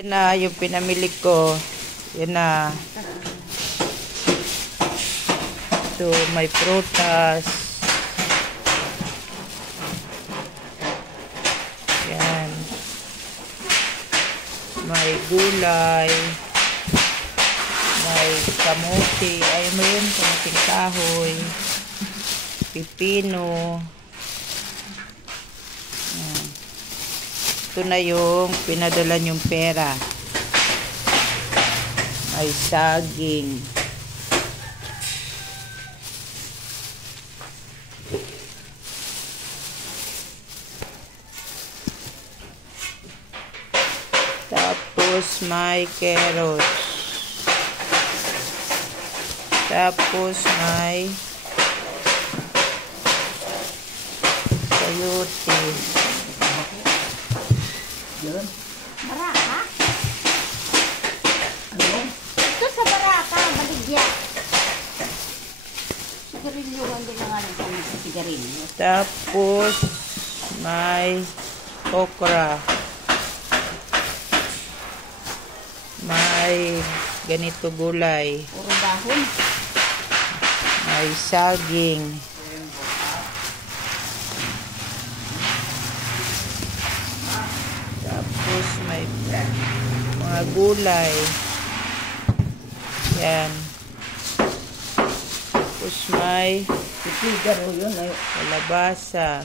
Yan na yung pinamili ko. Yan na. So, may prutas. Yan. May gulay. May kamote. Ay mo yun, kamuting kahoy. Pipino. Yan. Ito na yung pinadala yung pera. May saging. Tapos may carrots. Tapos may sayote. Yun. Baraka? Ano? Ito sa baraka, baligya. Sigarilyo, ano na nga lang sa sigarilyo. Tapos may okra. May ganito gulay. Puro dahon. May saging. Tapos may mga gulay. Yan. Tapos may Sigaro yun. Ay, kalabasa.